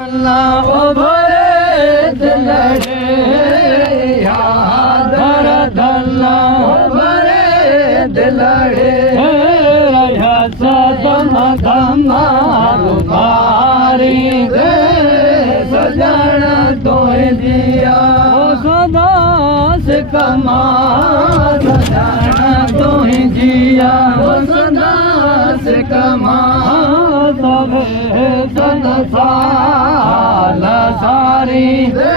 अल्लाह भरे दिलड़े यादर दल्ला भरे दिलड़े सदम धमारू मारी दे सजन तो दिया सदा से कमा सजन तो जिया सदा से कमा संसार सारी दे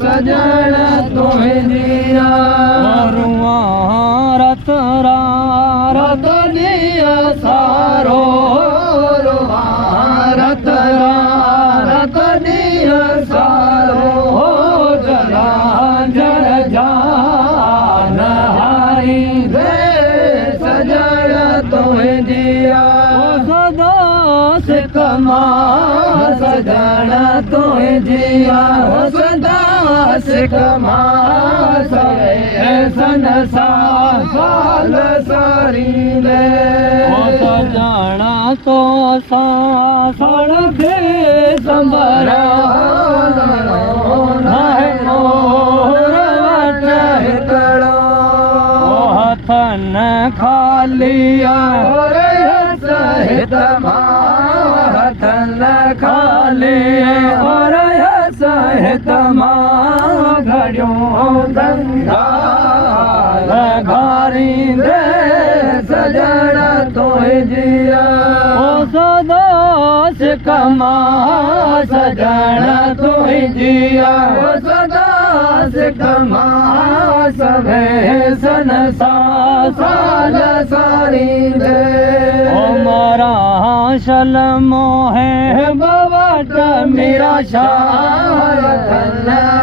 सजन तुम्हें दिया रत रत दिया सारो रत रत दिया सारो जला जर जान हारी दे सजन तुम्हें दिया कमा सजन तो जिया सदा से कमा सन साल सारी ले सजना तो सड़के संबरा हथन खालिया सहित हथन खाले और सहित घड़ियों गंगा घारी दे सजन तो जिया सदा से कमा सजन तो जिया सदा से कमा सभे सन साल सारी दे हमारा शल मोहे बवट मेरा शार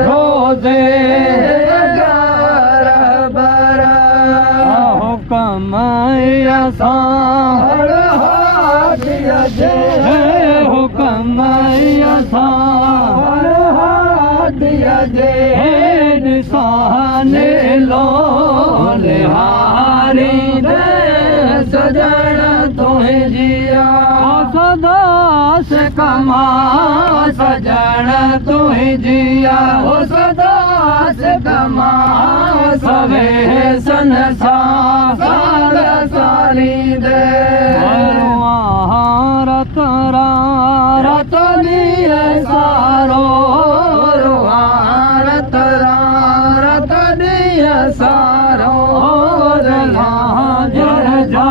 रोजे बरा हुक्म सार हुक्म सार निशान लो लिहारी दे सजन तुम्हें जिया सदा से कमा सजन तुम्हें जिया सदा से कमा सवे सन साल सारी दे रत रत दिए सारो रत रत दिए सारो जर जा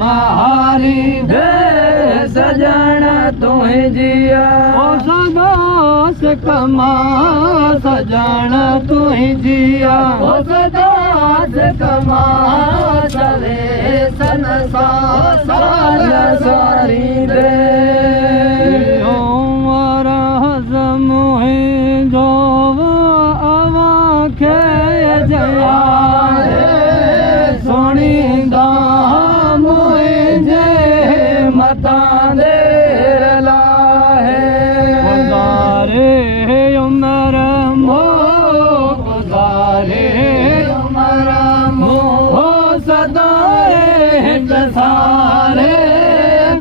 महारी दे सजन तुम्हें जिया सदा से कमा सजन तुम्हें जिया सदा से कमा सवे सन साल सारी दे मोहे जो अवा के जया सोनी दाम मता देर लाहे गुजारे उमर मो गुजारे उमर मो सदाए सारे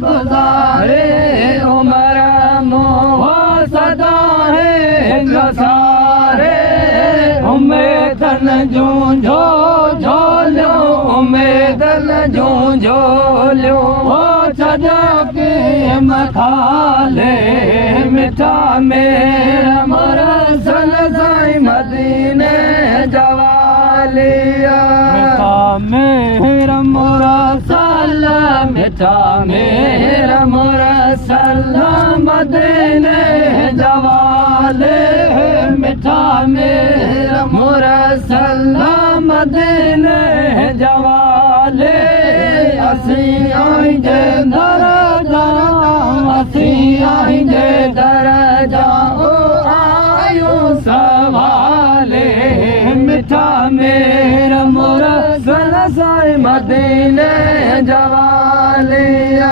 गुजारे उमर मो सदाए सारे उमेदन जो झोलो उमेदन जो झोलो सजा के मखाले मिठा मेरा मरसल साई मदीने जवालिया मिठा मेरा मुरसल मिठा मेरा मुरसल मदीने जवाले मिठा मेरा मुरसल मदीने जवाले असी आएंगे दरजा असी आएंगे दरजा ओ आयु सवाले मिठा मेरा मुरसल साई मदीने जवालिया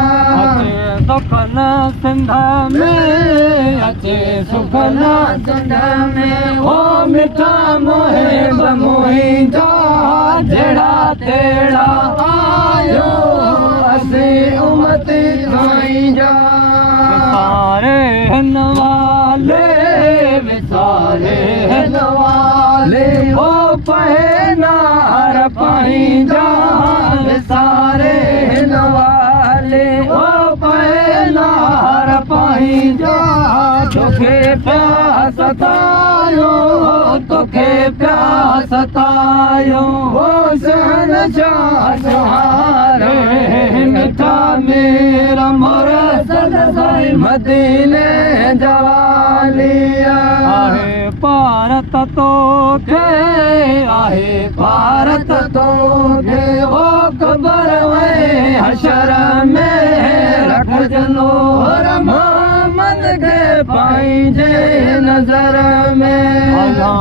दुखन सिंध में अचे सुखन सिंध में ओ मिठा मोहे बमोही जा जड़ा तेड़ा आयो असी उमती खाई जा सारे नवाले सारे नवाले वो पहनार पाई जान सारे नवाले वो पहनार पाई जान तोखे प्यास तायो तोखे प्यास तायो वो सहन चारे मिठा मेरा मुरसल साईं मदीने जवालिया आहे भारत तोखे आहे भारत तोखे वो ख़बर में हशर में रखजनो मोहम्मद के पांजे नजर में आया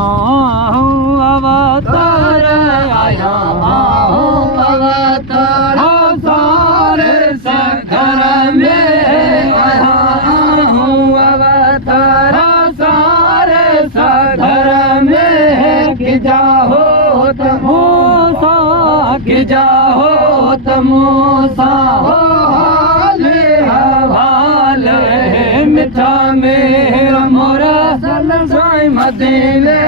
हूँ अवतार आया हूँ अवतार सारे घर में आया हूँ अवतार सारे घर में कि जाहो तमूसा कि जाहो तमूसा हो हाले हवाले मिठा मेरा मोरा साईं मदीने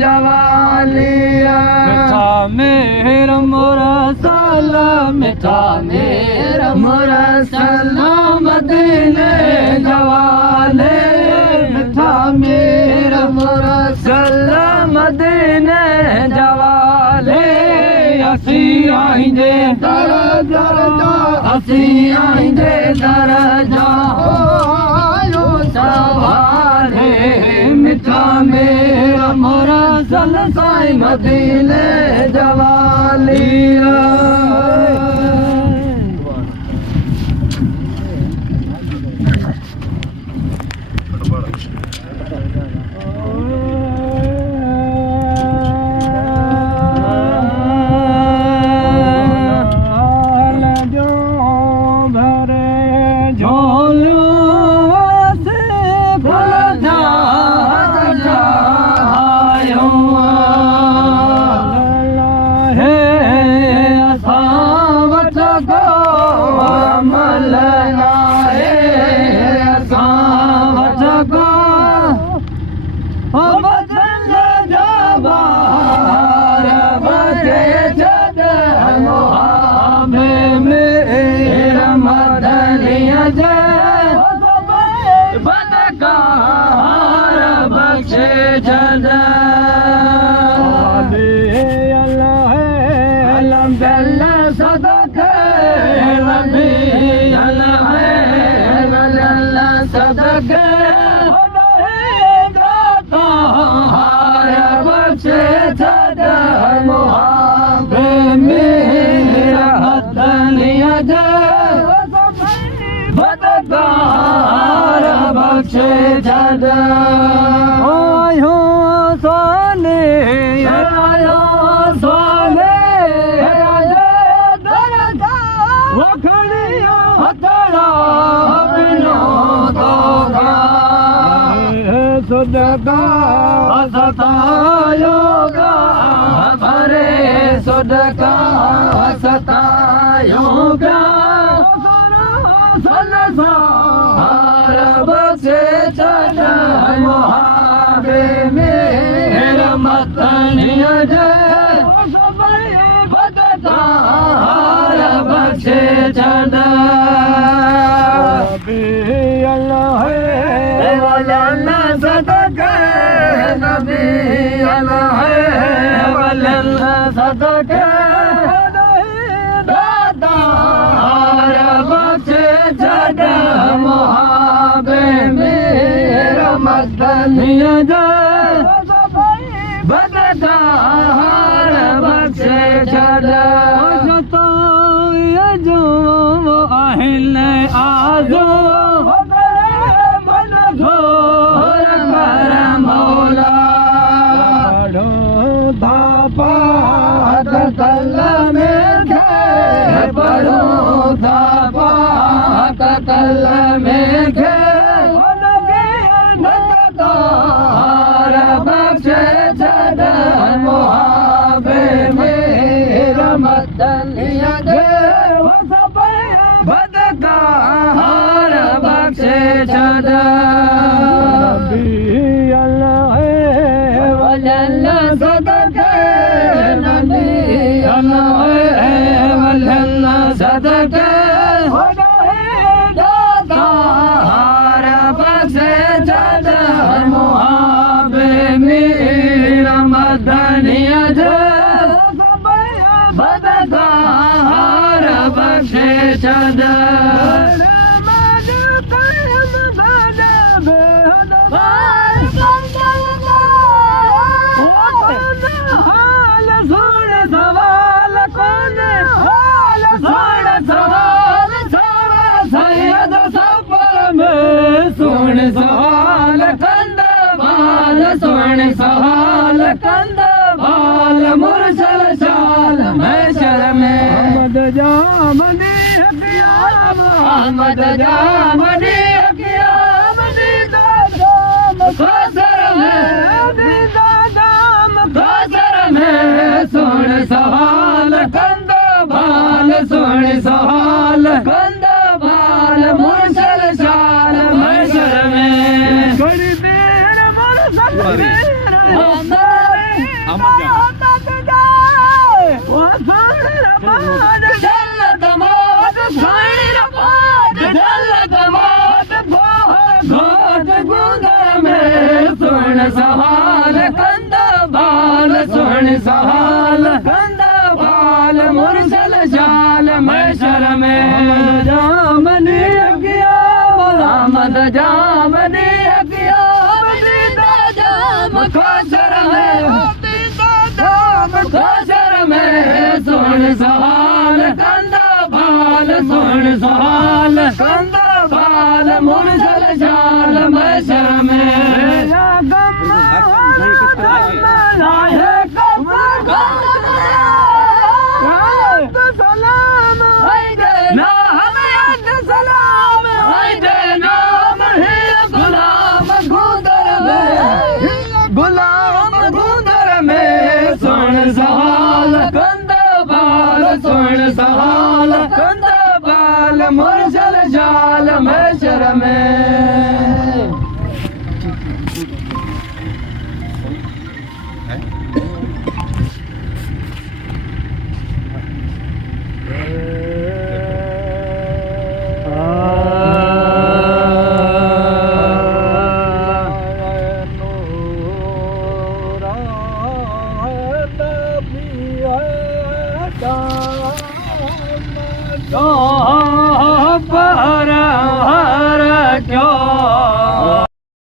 जवालिया मिठा मेरा मोरा सलाम मिठा मेरा मोरा सलाम मदीने जवाले मिठा मेरा मोरा सलाम मदीने जवाले असी आईंदे दरजा असी आईंदे दरजा आयो सवारे मिठा मेरा मोरा साईं मदीने जवालिया सदका सतायोगा भरे सदका सतायोगा सलसार बसे चल मुहाबे मेरा मतनिया जय बदतार बसे चल अल्लाह सदके नबी अल्लाह सदके दादार बचे जड मुहाबे मेरा मदनिया जय बदतार बचे जड जो अहिल आजो कल में पढ़ो था कल में बख्शे छड़ मुहाबे मेरा मदनिया बदकार बख्शे छड़ मद के हार बख्शे जद मुहाबे मेरा मदनिया बदकार बख्शे जद सुन सवाल कंद बाल सुन सवाल कंद बाल मुरसल शाल महशर में अहमद जामनी हकियाम अहमद जामनी हकियाम दीदाम खासर में सुन सवाल कंद बाल सुन सवाल कंद बाल मुरसल शाल महशर में थोड़ी देर मुरसल सुन सवाल कंद बाल सुन सवाल कंद बाल मुरसल शाल महशर में जामनी अहमद जामनी खासर में सुन सवाल कंद बाल सुन सवाल कंद बाल मुरसल शाल महशर में गुलाम गुंदर में सुन सवाल कंद बाल सुन सवाल कंद बाल